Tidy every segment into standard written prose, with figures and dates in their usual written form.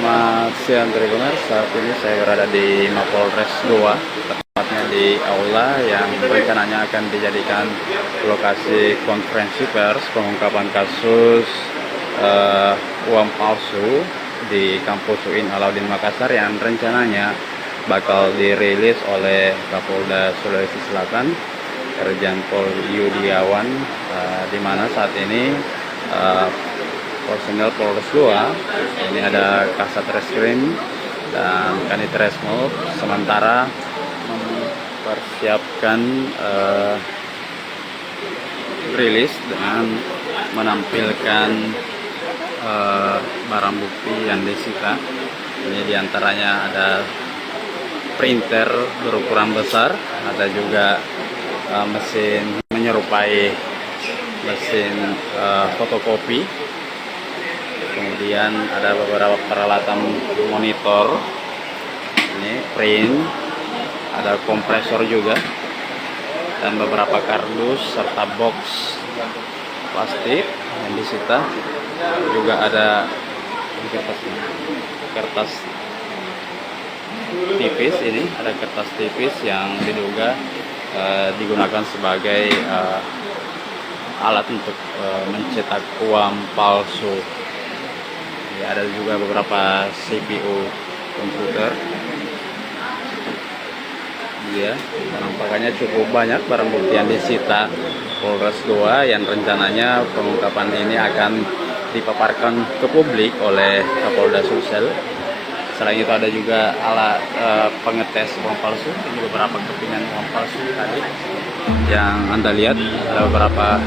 Selamat siang Tribuners, saat ini saya berada di Mapolres Gowa, tepatnya di aula yang rencananya akan dijadikan lokasi konferensi pers pengungkapan kasus uang palsu di kampus UIN Alauddin Makassar yang rencananya bakal dirilis oleh Kapolda Sulsel Selatan, Irjen Pol Yudhiawan, di mana saat ini personel Polres Gowa ini ada Kasat Reskrim dan Kanit Resmob sementara mempersiapkan rilis dengan menampilkan barang bukti yang disita. Ini diantaranya ada printer berukuran besar, ada juga mesin menyerupai mesin fotokopi. Kemudian ada beberapa peralatan monitor, ini print, ada kompresor juga, dan beberapa kardus serta box plastik yang disita. Juga ada kertas tipis, ini ada kertas tipis yang diduga digunakan sebagai alat untuk mencetak uang palsu. Ada juga beberapa CPU komputer. Ya, penampakannya cukup banyak barang bukti yang disita Polres Gowa yang rencananya pengungkapan ini akan dipaparkan ke publik oleh Kapolda Sulsel. Selain itu ada juga alat pengetes uang palsu, ini beberapa kepingan uang palsu tadi yang Anda lihat, ada beberapa.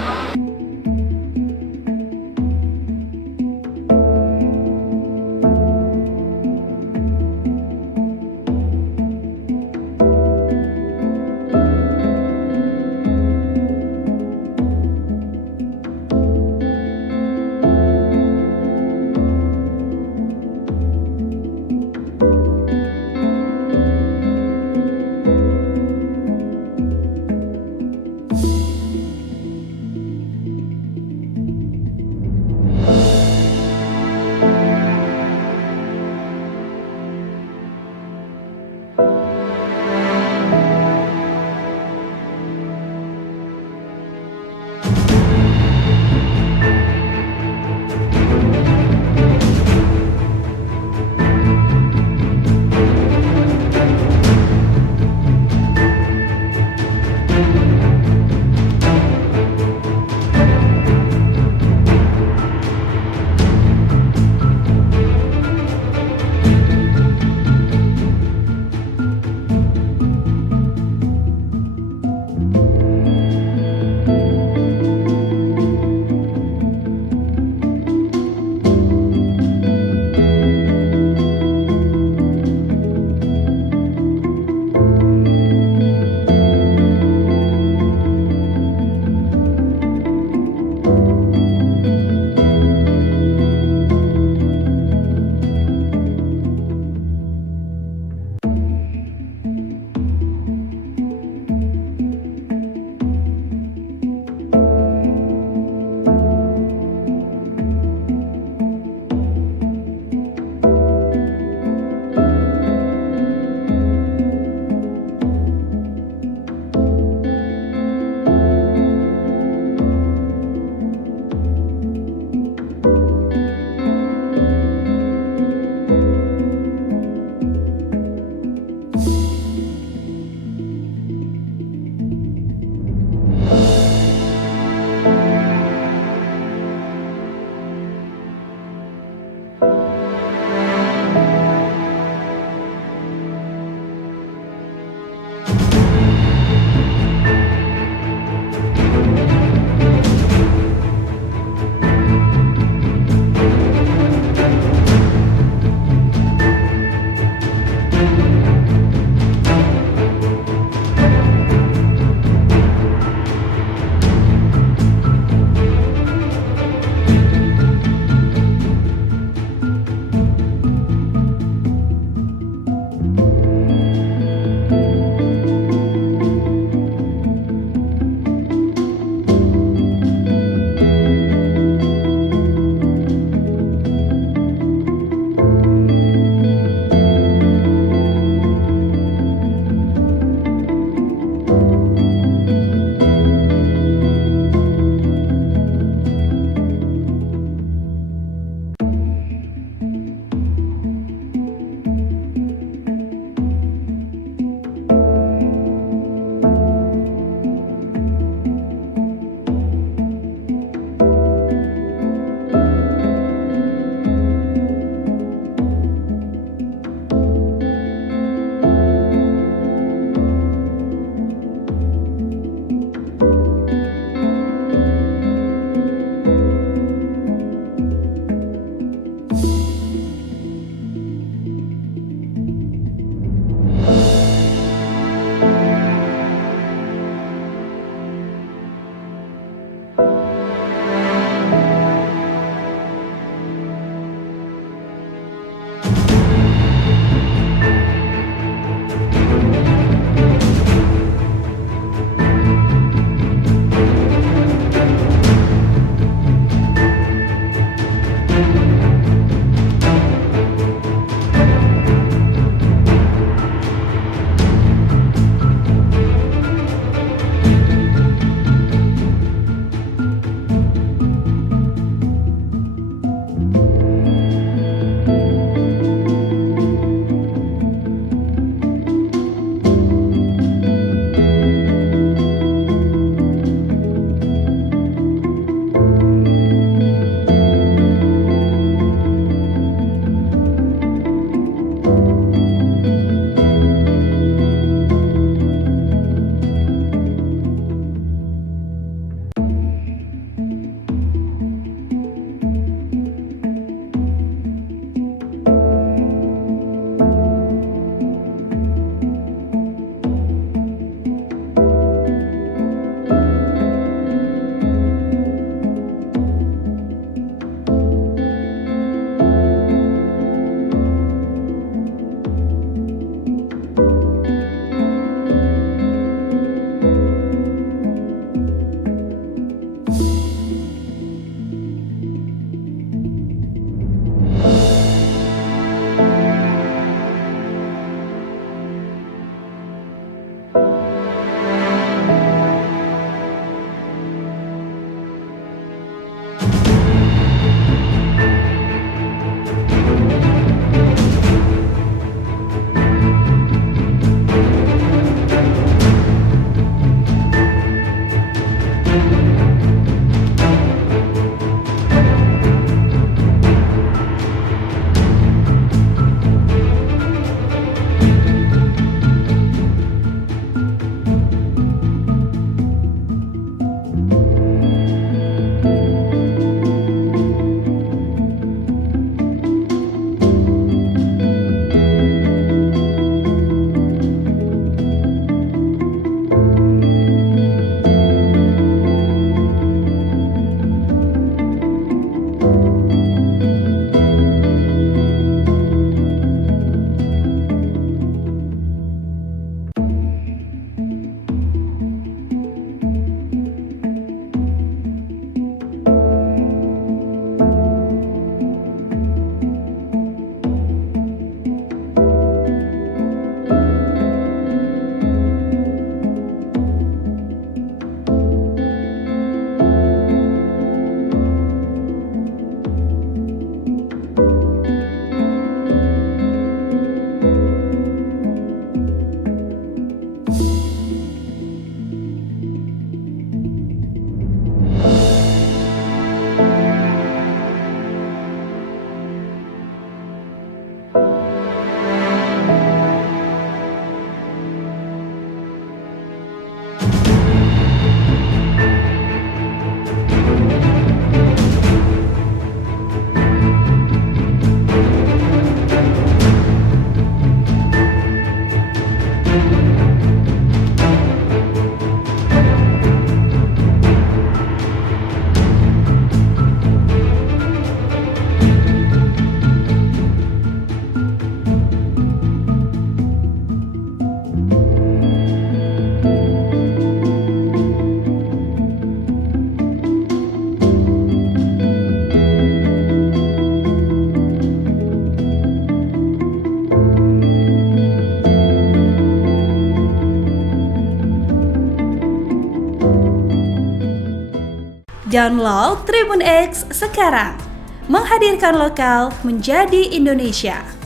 Download Tribun X sekarang, menghadirkan lokal menjadi Indonesia.